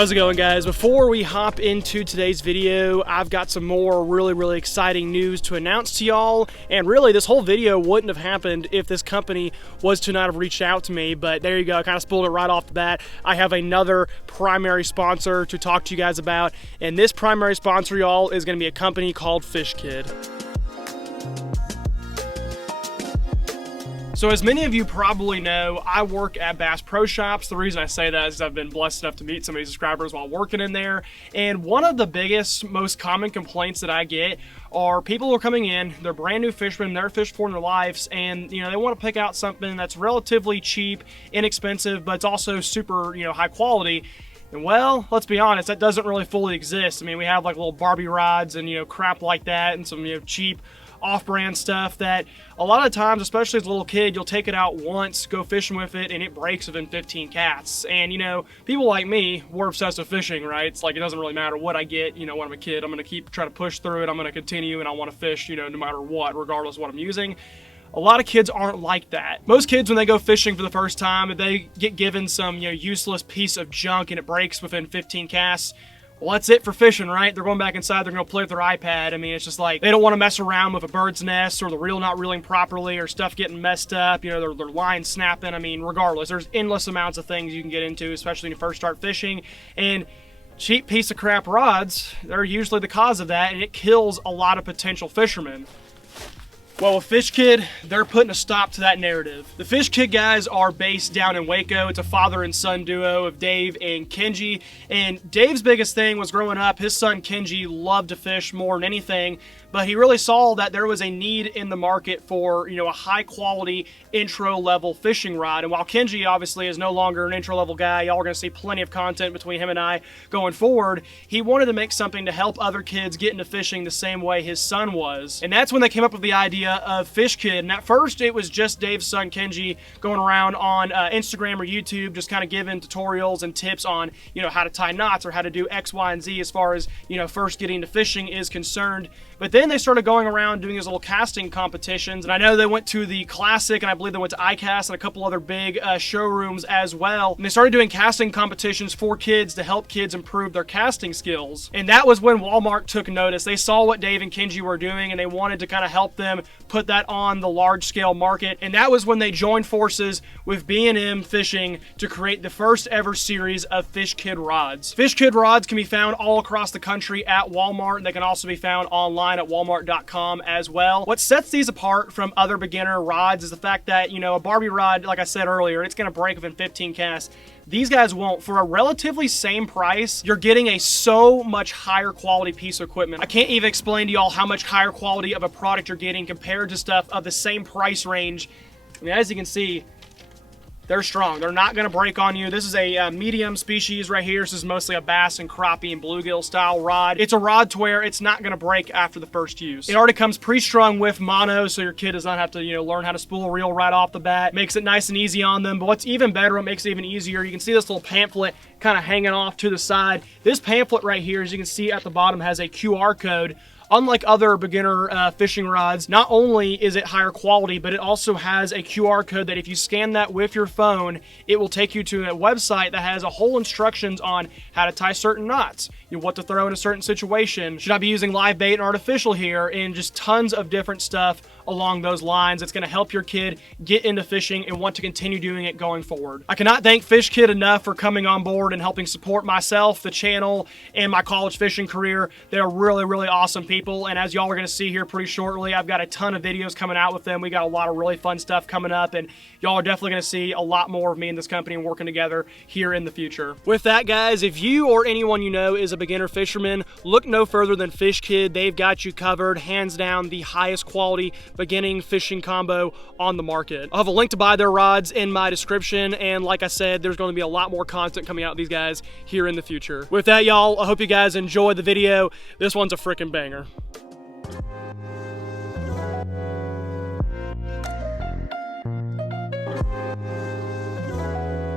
How's it going, guys? Before we hop into today's video, I've got some more really exciting news to announce to y'all. And really, this whole video wouldn't have happened if this company was to not have reached out to me. But there you go, I kind of spoiled it right off the bat. I have another primary sponsor to talk to you guys about. And this primary sponsor, y'all, is going to be a company called FishKid. So as many of you probably know, I work at Bass Pro Shops. The reason I say that is I've been blessed enough to meet some of these subscribers while working in there. And one of the biggest, most common complaints that I get are people who are coming in, they're brand new fishermen, never fished before in their lives, and they want to pick out something that's relatively cheap, inexpensive, but it's also super, high quality. And well, let's be honest, that doesn't really fully exist. I mean, we have like little Barbie rods and crap like that, and some cheap off-brand stuff that a lot of times, especially as a little kid, you'll take it out once, go fishing with it, and it breaks within 15 casts. And people like me, we're obsessed with fishing, right? It's like it doesn't really matter what I get, when I'm a kid. I'm gonna keep trying to push through it. I'm gonna continue, and I want to fish, no matter what, regardless of what I'm using. A lot of kids aren't like that. Most kids, when they go fishing for the first time, if they get given some useless piece of junk and it breaks within 15 casts, well, that's it for fishing, right? They're going back inside, they're going to play with their iPad. I mean, it's just like, they don't want to mess around with a bird's nest or the reel not reeling properly or stuff getting messed up, their line snapping. I mean, regardless, there's endless amounts of things you can get into, especially when you first start fishing. And cheap piece of crap rods, they're usually the cause of that, and it kills a lot of potential fishermen. Well, with FishKid, they're putting a stop to that narrative. The FishKid guys are based down in Waco. It's a father and son duo of Dave and Kenji. And Dave's biggest thing was growing up, his son Kenji loved to fish more than anything, but he really saw that there was a need in the market for, a high quality intro level fishing rod. And while Kenji obviously is no longer an intro level guy, y'all are gonna see plenty of content between him and I going forward, he wanted to make something to help other kids get into fishing the same way his son was. And that's when they came up with the idea of FishKid. And at first it was just Dave's son Kenji going around on Instagram or YouTube, just kind of giving tutorials and tips on, how to tie knots or how to do X, Y, and Z as far as, first getting into fishing is concerned. But then they started going around doing these little casting competitions, and I know they went to the Classic, and I believe they went to iCast and a couple other big showrooms as well. And they started doing casting competitions for kids to help kids improve their casting skills. And that was when Walmart took notice. They saw what Dave and Kenji were doing, and they wanted to kind of help them put that on the large-scale market. And that was when they joined forces with B&M Fishing to create the first ever series of FishKid rods. FishKid rods can be found all across the country at Walmart, and they can also be found online at walmart.com as well. What sets these apart from other beginner rods is the fact that, a Barbie rod, like I said earlier, it's going to break within 15 casts. These guys won't. For a relatively same price, you're getting a so much higher quality piece of equipment. I can't even explain to y'all how much higher quality of a product you're getting compared to stuff of the same price range. I mean, as you can see, they're strong. They're not going to break on you. This is a medium species right here. This is mostly a bass and crappie and bluegill style rod. It's a rod to where it's not going to break after the first use. It already comes pre-strung with mono, so your kid does not have to learn how to spool a reel right off the bat. Makes it nice and easy on them. But what's even better, what makes it even easier, you can see this little pamphlet kind of hanging off to the side. This pamphlet right here, as you can see at the bottom, has a QR code. Unlike other beginner fishing rods, not only is it higher quality, but it also has a QR code that if you scan that with your phone, it will take you to a website that has a whole instructions on how to tie certain knots, what to throw in a certain situation, should I be using live bait and artificial here, and just tons of different stuff along those lines. It's going to help your kid get into fishing and want to continue doing it going forward. I cannot thank FishKid enough for coming on board and helping support myself, the channel, and my college fishing career. They're really awesome people, and as y'all are going to see here pretty shortly, I've got a ton of videos coming out with them. We got a lot of really fun stuff coming up, and y'all are definitely going to see a lot more of me and this company working together here in the future. With that, guys, if you or anyone you know is a beginner fisherman, look no further than FishKid. They've got you covered, hands down the highest quality beginning fishing combo on the market. I'll have a link to buy their rods in my description, and like I said, there's going to be a lot more content coming out with these guys here in the future. With that, y'all, I hope you guys enjoy the video. This one's a freaking banger.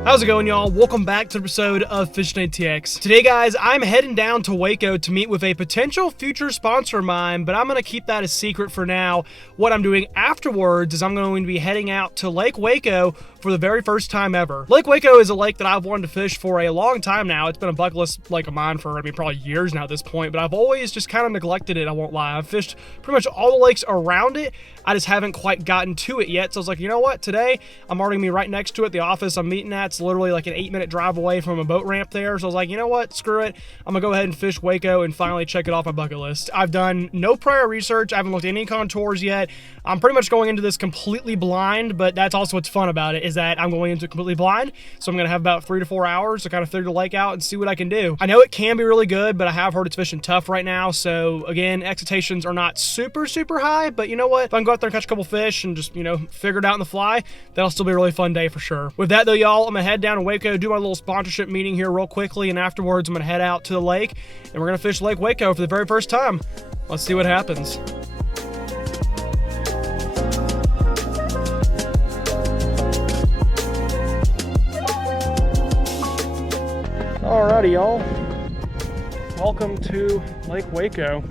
How's it going, y'all? Welcome back to the episode of FishKid TX. Today, guys, I'm heading down to Waco to meet with a potential future sponsor of mine, but I'm going to keep that a secret for now. What I'm doing afterwards is I'm going to be heading out to Lake Waco for the very first time ever. Lake Waco is a lake that I've wanted to fish for a long time now. It's been a bucket list lake of mine for, probably years now at this point, but I've always just kind of neglected it, I won't lie. I've fished pretty much all the lakes around it. I just haven't quite gotten to it yet. So I was like, you know what? Today, I'm already going to be right next to it. The office I'm meeting at, it's literally like an 8-minute drive away from a boat ramp there. So I was like, you know what? Screw it. I'm going to go ahead and fish Waco and finally check it off my bucket list. I've done no prior research. I haven't looked at any contours yet. I'm pretty much going into this completely blind, but that's also what's fun about it, is that I'm going into completely blind. So I'm going to have about 3 to 4 hours to kind of figure the lake out and see what I can do. I know it can be really good, but I have heard it's fishing tough right now. So again, expectations are not super high, but you know what? If I can go out there and catch a couple fish and just, figure it out on the fly, that'll still be a really fun day for sure. With that though, y'all, I'm gonna head down to Waco, do my little sponsorship meeting here real quickly, and afterwards I'm gonna head out to the lake and we're gonna fish Lake Waco for the very first time. Let's see what happens. Alrighty, y'all. Welcome to Lake Waco.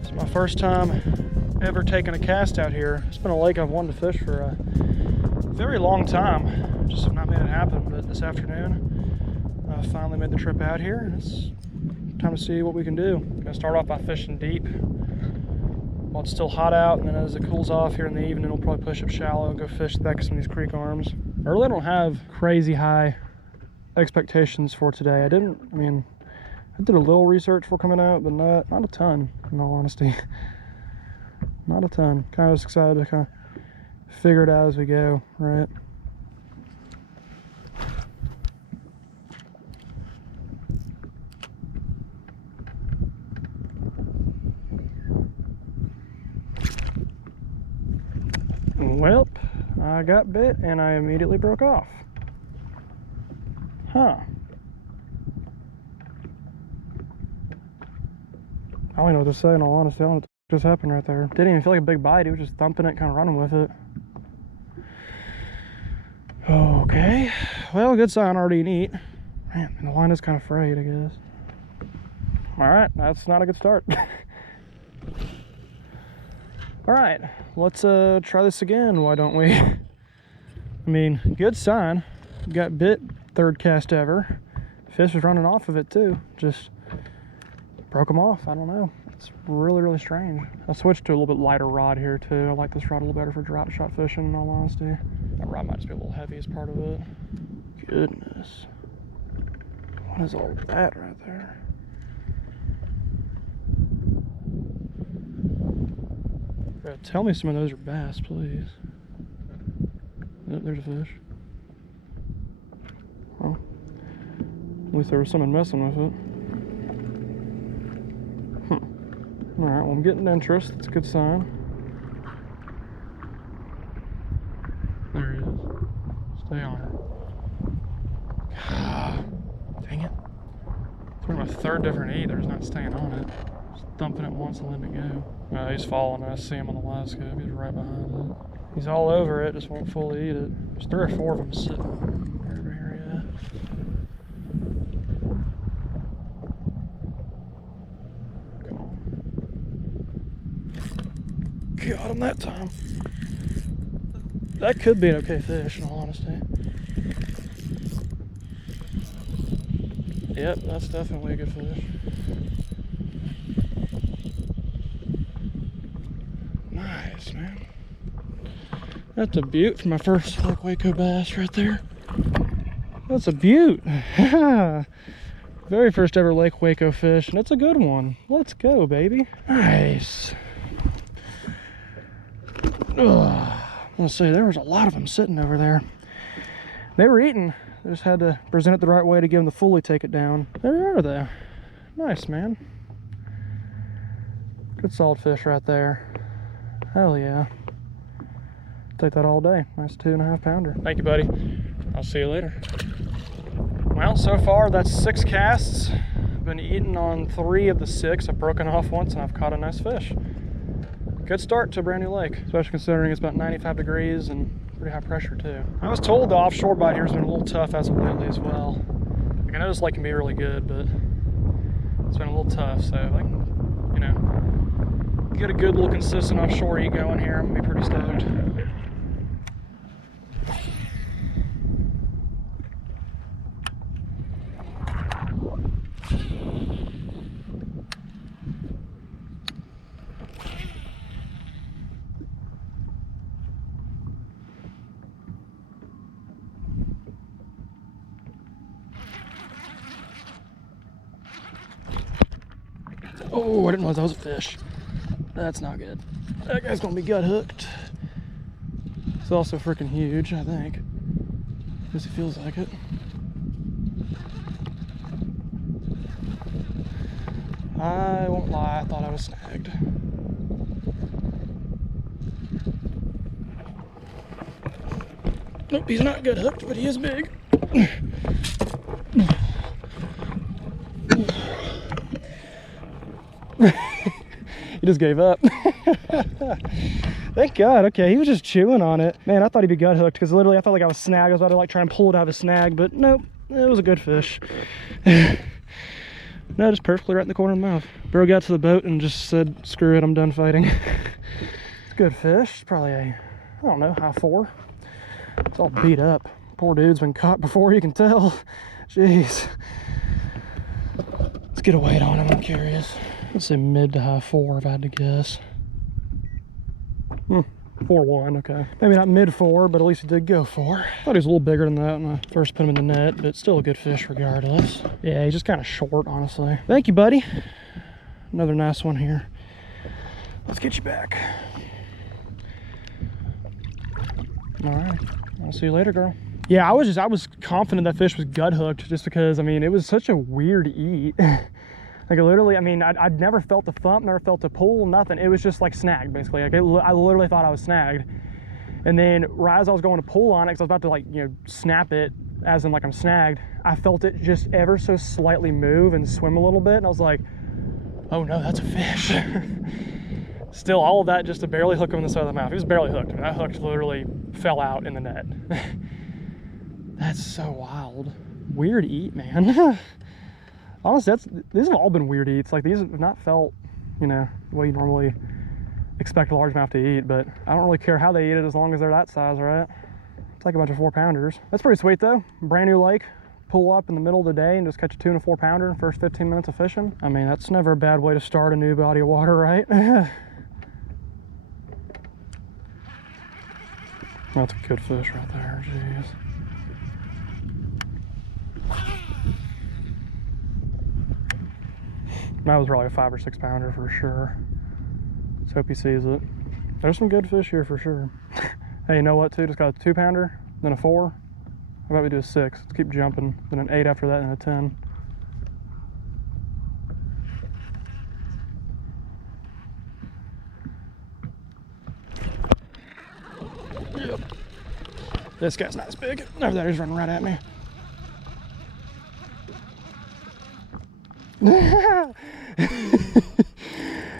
It's my first time ever taking a cast out here. It's been a lake I've wanted to fish for a very long time. Just have not made it happen, but this afternoon I finally made the trip out here. It's time to see what we can do. I'm gonna start off by fishing deep while it's still hot out, and then as it cools off here in the evening, we'll probably push up shallow and go fish the back of some of these creek arms. I really don't have crazy high expectations for today. I did a little research before coming out, but not a ton, in all honesty. Not a ton. Kind of just excited to kind of figure it out as we go, right? Well, I got bit and I immediately broke off. Huh. I don't even know what to say, in all honesty. I don't know what just happened right there. Didn't even feel like a big bite. He was just thumping it, kind of running with it. Okay. Well, good sign, already neat. Man, the line is kind of frayed, I guess. Alright, that's not a good start. Alright, let's try this again, why don't we? Good sign. Got bit, third cast ever. Fish was running off of it too. Just broke them off. I don't know. It's really strange. I switched to a little bit lighter rod here too. I like this rod a little better for drop shot fishing, in all honesty. That rod might just be a little heavy as part of it. Goodness. What is all that right there? Tell me some of those are bass, please. Yep, there's a fish. Well, at least there was someone messing with it. Alright, well, I'm getting interest. That's a good sign. There he is. Stay on it. Dang it. It's my third different either. He's not staying on it. Just dumping it once and letting it go. He's falling. I see him on the last scope. He's right behind it. He's all over it, just won't fully eat it. There's 3 or 4 of them sitting over here, yeah. Got him that time. That could be an okay fish, in all honesty. Yep, that's definitely a good fish. Nice, man. That's a beaut for my first Lake Waco bass right there. That's a beaut. Very first ever Lake Waco fish, and it's a good one. Let's go, baby. Nice. Let's see, there was a lot of them sitting over there. They were eating. I just had to present it the right way to get them to fully take it down. There are they. Nice, man. Good solid fish right there. Hell yeah. Take that all day. Nice 2.5 pounder. Thank you, buddy. I'll see you later. Well, so far that's 6 casts. I've been eating on 3 of the 6. I've broken off once and I've caught a nice fish. Good start to a brand new lake, especially considering it's about 95 degrees and Pretty high pressure too. I was told the offshore bite here has been a little tough as of lately as well. Like, I know this lake can be really good, but it's been a little tough. So, like, you know, get a good little consistent offshore eat going here, I'm gonna be pretty stoked. Oh, I didn't realize that was a fish. That's not good. That guy's gonna be gut hooked. It's also freaking huge, I think. At least it feels like it. I won't lie, I thought I was snagged. Nope, he's not gut hooked, but he is big. He just gave up. Thank God. Okay, he was just chewing on it. Man, I thought he'd be gut hooked because literally I felt like I was snagged. I was about to like try and pull it out of a snag, but nope, it was a good fish. No, just perfectly right in the corner of the mouth. Bro got to the boat and just said, screw it, I'm done fighting. It's a good fish. Probably a, I don't know, high 4. It's all beat up. Poor dude's been caught before, you can tell. Jeez. Let's get a weight on him, I'm curious. Let's say mid to high 4 if I had to guess. 4.1, okay. Maybe not mid 4, but at least it did go 4. Thought he was a little bigger than that when I first put him in the net, but still a good fish regardless. Yeah, he's just kind of short, honestly. Thank you, buddy. Another nice one here. Let's get you back. All right, I'll see you later, girl. Yeah, I was confident that fish was gut hooked just because, I mean, it was such a weird eat. Like, literally, I mean, I'd never felt a thump, never felt a pull, nothing. It was just like snagged, basically. Like, I literally thought I was snagged. And then right as I was going to pull on it, because I was about to, like, you know, snap it, as in like I'm snagged, I felt it just ever so slightly move and swim a little bit. And I was like, oh no, that's a fish. Still, all of that just to barely hook him in the side of the mouth. He was barely hooked. I mean, that hook literally fell out in the net. That's so wild. Weird eat, man. Honestly, these have all been weird eats. Like, these have not felt, you know, the way you normally expect a largemouth to eat, but I don't really care how they eat it as long as they're that size, right? It's like a bunch of 4-pounders. That's pretty sweet though. Brand new lake, pull up in the middle of the day and just catch a 2 and a 4-pounder in the first 15 minutes of fishing. I mean, that's never a bad way to start a new body of water, right? That's a good fish right there, jeez. That was probably a 5 or 6-pounder for sure. Let's hope he sees it. There's some good fish here for sure. Hey, you know what too? Just got a 2-pounder, then a 4. How about we do a 6? Let's keep jumping. Then an 8 after that and a 10. Yep. This guy's not as big. Over there, he's running right at me.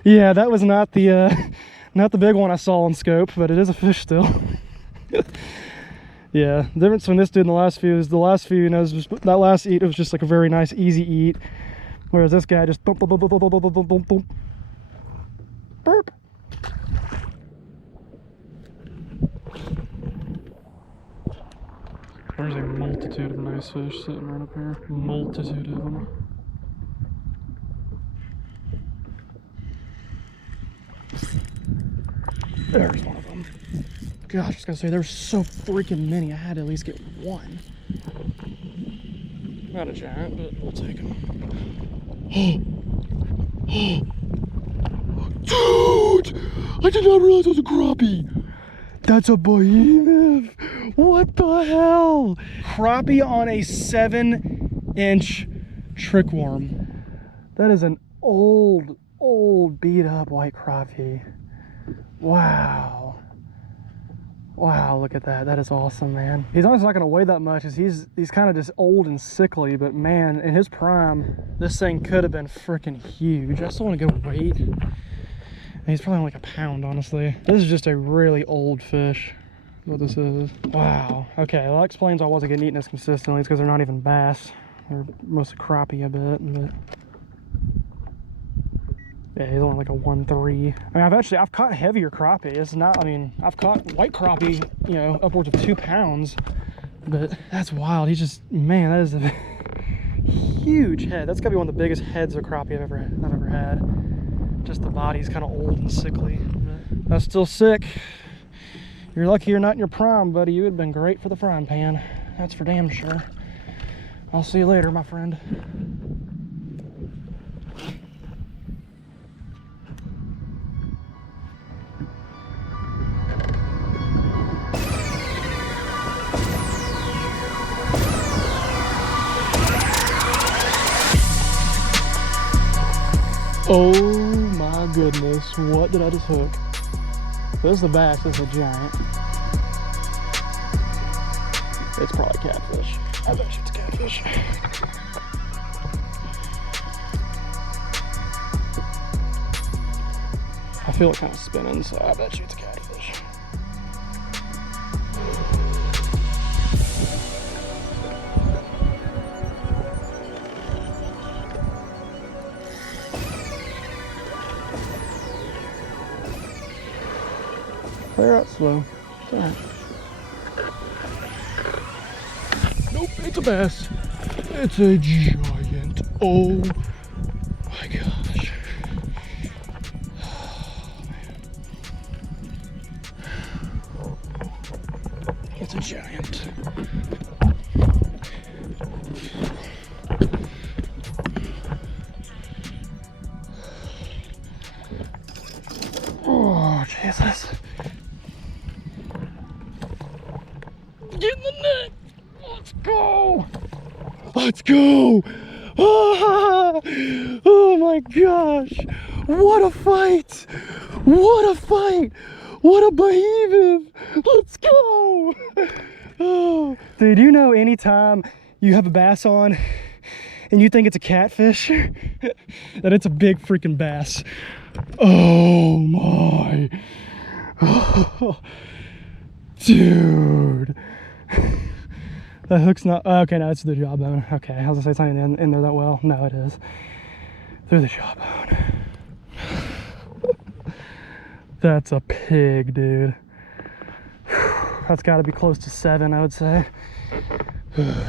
Yeah, that was not the big one I saw on scope, but it is a fish still. Yeah, the difference between this dude and the last few is the last few, you know, that last eat, it was just like a very nice easy eat, whereas this guy just thump, thump, thump, thump, thump, thump, thump, thump. Burp. There's a multitude of nice fish sitting right up here. Multitude of them. There's one of them. Gosh, I was gonna say there's so freaking many. I had to at least get one. Not a giant, but we'll take him. Dude! I did not realize it was a crappie. That's a behemoth. What the hell? Crappie on a 7-inch trick worm. That is an old beat up white crappie. Wow. Wow, look at that. That is awesome, man. He's honestly not going to weigh that much, as he's kind of just old and sickly, but man, in his prime, this thing could have been freaking huge. I still want to go weight. And he's probably like a pound, honestly. This is just a really old fish. what this is. Wow. Okay, well, that explains why I wasn't getting eaten as consistently. It's because they're not even bass. They're mostly crappie a bit. But yeah, he's only like a 1.3. I mean, I've caught heavier crappie. It's not, I mean, I've caught white crappie, you know, upwards of 2 pounds. But that's wild. He's just, man, that is a huge head. That's gotta be one of the biggest heads of crappie I've ever had. Just the body's kind of old and sickly. But that's still sick. You're lucky you're not in your prime, buddy. You would have been great for the frying pan. That's for damn sure. I'll see you later, my friend. Oh my goodness, what did I just hook? This is a bass, this is a giant. It's probably catfish. I bet you it's catfish. I feel it kind of spinning, so I bet you it's catfish. Clear out slow. It's all right. Nope, it's a bass. It's a giant. Oh my gosh. Oh, man. It's a giant. Oh, Jesus. Get in the net. Let's go. Let's go. Ah, oh my gosh. What a fight. What a fight. What a behemoth. Let's go. Oh. Dude, you know anytime you have a bass on and you think it's a catfish, that it's a big freaking bass. Oh my. Oh, dude. That hook's not, okay, no, it's the jawbone. Okay, I was gonna say it's not even in there that well. No, it is. Through the jawbone. That's a pig, dude. That's gotta be close to 7, I would say.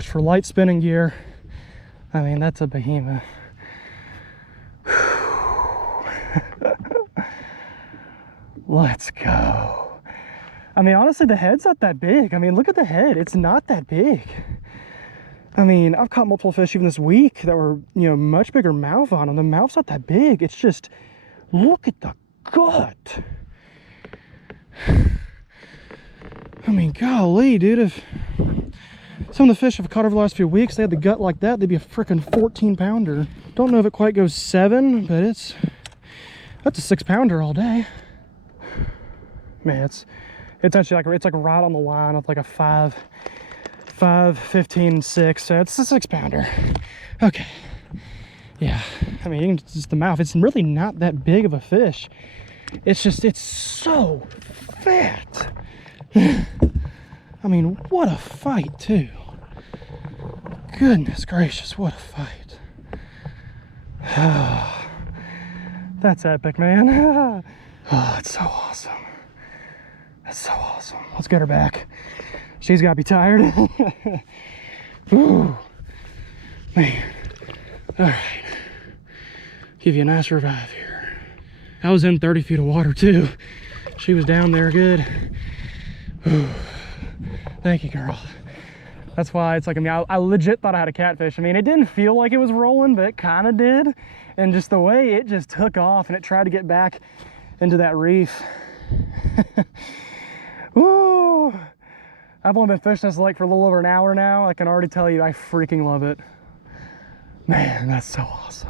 For light spinning gear, I mean, that's a behemoth. Let's go. I mean, honestly, the head's not that big. I mean, look at the head. It's not that big. I mean, I've caught multiple fish even this week that were, you know, much bigger mouth on them. The mouth's not that big. It's just, look at the gut. I mean, golly, dude, if some of the fish I've caught over the last few weeks, they had the gut like that, they'd be a freaking 14-pounder. Don't know if it quite goes 7, but that's a 6-pounder all day. Man, it's actually like, it's like right on the line of like a 5, 15, 6. So it's a 6-pounder. Okay. Yeah. I mean, even just the mouth, it's really not that big of a fish. It's just, it's so fat. I mean, what a fight too. Goodness gracious, what a fight. That's epic, man. Oh, it's so awesome. That's so awesome. Let's get her back. She's got to be tired. Ooh, man. All right. Give you a nice revive here. I was in 30 feet of water too. She was down there good. Ooh. Thank you, girl. That's why it's like, I mean, I legit thought I had a catfish. I mean, it didn't feel like it was rolling, but it kind of did. And just the way it just took off and it tried to get back into that reef. Ooh. I've only been fishing this lake for a little over an hour now. I can already tell you I freaking love it. Man, that's so awesome.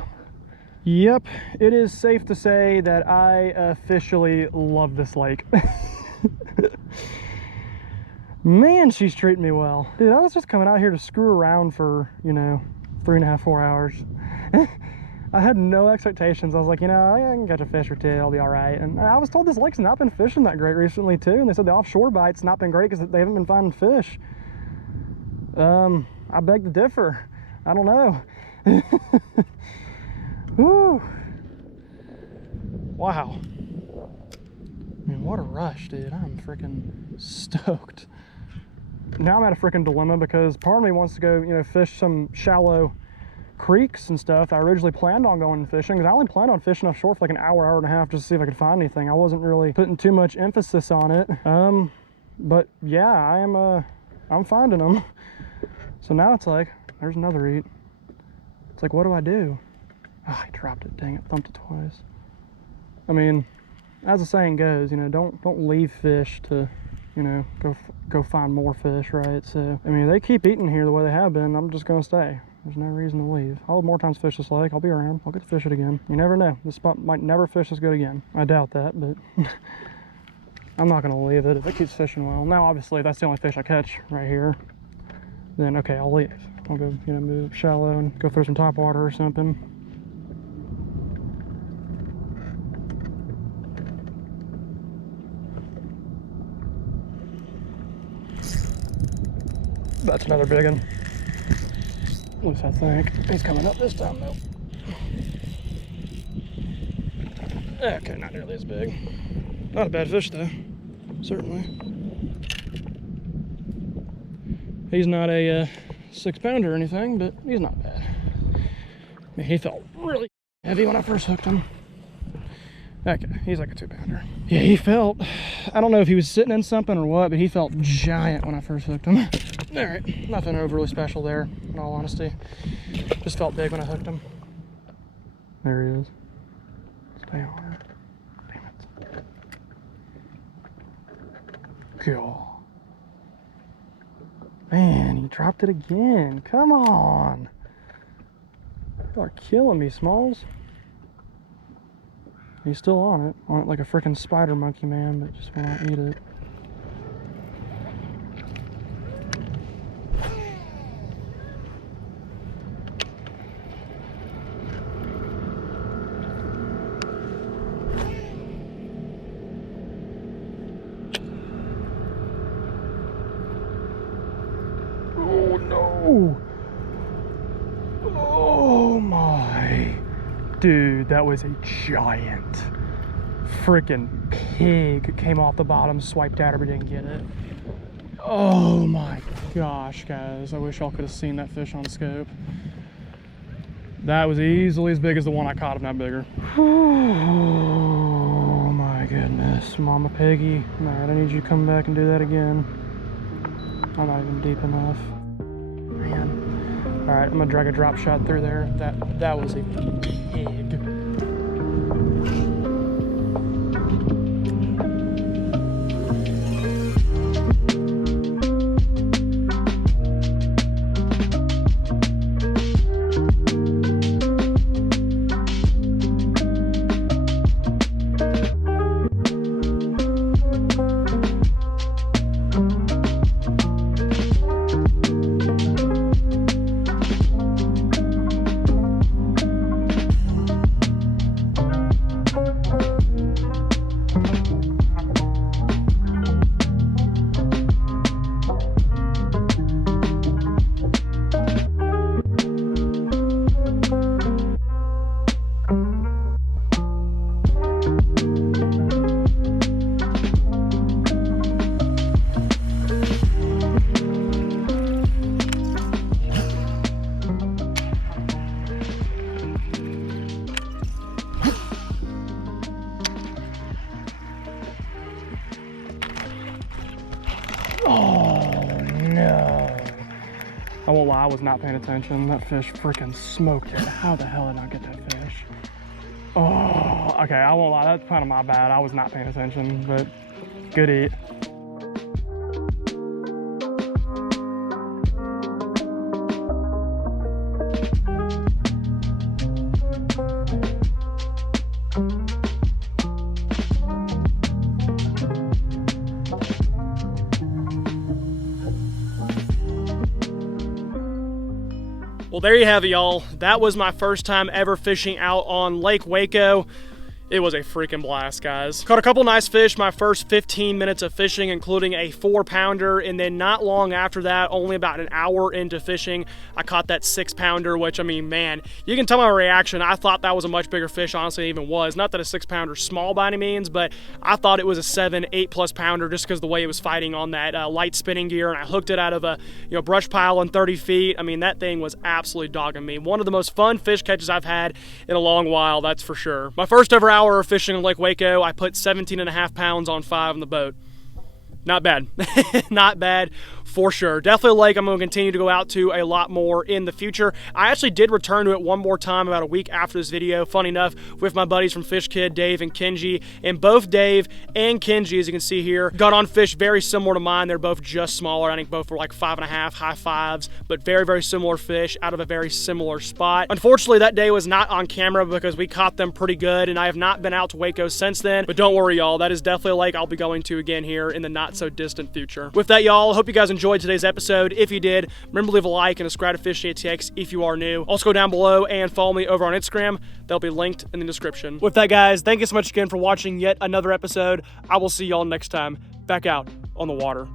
Yep, it is safe to say that I officially love this lake. Man, she's treating me well. Dude, I was just coming out here to screw around for, you know, 3.5, 4 hours. I had no expectations. I was like, you know, I can catch a fish or two, I'll be all right. And I was told this lake's not been fishing that great recently too. And they said the offshore bite's not been great because they haven't been finding fish. I beg to differ. I don't know. Woo. Wow. I mean, what a rush, dude. I'm freaking stoked. Now I'm at a freaking dilemma because part of me wants to go, you know, fish some shallow creeks and stuff I originally planned on going fishing, because I only planned on fishing offshore for like an hour, hour and a half just to see if I could find anything. I wasn't really putting too much emphasis on it. But yeah, I'm finding them. So now it's like, there's another eat. It's like, what do I do? Oh, I dropped it, dang it, thumped it twice. I mean, as the saying goes, you know, don't leave fish to, you know, go find more fish, right? So, I mean, if they keep eating here the way they have been, I'm just gonna stay. There's no reason to leave. I'll have more times fish this lake. I'll be around. I'll get to fish it again. You never know. This spot might never fish as good again. I doubt that, but I'm not gonna leave it if it keeps fishing well. Now, obviously, if that's the only fish I catch right here, then okay, I'll leave. I'll go, you know, move shallow and go throw some top water or something. That's another big one. At least I think. He's coming up this time though. Okay, not nearly as big. Not a bad fish though, certainly. He's not a 6-pounder or anything, but he's not bad. I mean, he felt really heavy when I first hooked him. Okay, he's like a 2-pounder. Yeah, he felt, I don't know if he was sitting in something or what, but he felt giant when I first hooked him. All right, nothing overly special there, in all honesty. Just felt big when I hooked him. There he is. Stay on it. Damn it. God. Man, he dropped it again. Come on. You are killing me, Smalls. He's still on it like a freaking spider monkey, man, but just won't eat it. Oh no! Oh my! Dude, that was a giant freaking pig. Came off the bottom, swiped at her, but didn't get it. Oh my gosh, guys. I wish y'all could have seen that fish on scope. That was easily as big as the one I caught, if not bigger. Oh my goodness. Mama Piggy. Alright, I need you to come back and do that again. I'm not even deep enough. Man. Alright, I'm gonna drag a drop shot through there. That was a pig. Oh no. I won't lie, I was not paying attention. That fish freaking smoked it. How the hell did I get that fish? Oh, okay, I won't lie, that's kind of my bad. I was not paying attention, but good eat. Well, there you have it, y'all. That was my first time ever fishing out on Lake Waco. It was a freaking blast, guys. Caught a couple nice fish my first 15 minutes of fishing, including a 4-pounder, and then not long after that, only about an hour into fishing, I caught that 6-pounder, which, I mean, man, you can tell my reaction. I thought that was a much bigger fish, honestly, it even was. Not that a 6-pounder is small by any means, but I thought it was a 7, 8+ pounder just because the way it was fighting on that light spinning gear, and I hooked it out of a brush pile on 30 feet. I mean, that thing was absolutely dogging me. One of the most fun fish catches I've had in a long while, that's for sure. My first ever hour of fishing in Lake Waco, I put 17.5 pounds on 5 on the boat. Not bad. Not bad for sure. Definitely a lake I'm going to continue to go out to a lot more in the future. I actually did return to it one more time about a week after this video, funny enough, with my buddies from FishKid, Dave and Kenji. And both Dave and Kenji, as you can see here, got on fish very similar to mine. They're both just smaller. I think both were like 5.5, high 5s, but very, very similar fish out of a very similar spot. Unfortunately, that day was not on camera because we caught them pretty good, and I have not been out to Waco since then. But don't worry, y'all. That is definitely a lake I'll be going to again here in the not so distant future. With that, y'all, hope you guys enjoyed today's episode. If you did, remember to leave a like and subscribe to FishKid if you are new. Also go down below and follow me over on Instagram. They'll be linked in the description. With that, guys, thank you so much again for watching yet another episode. I will see y'all next time back out on the water.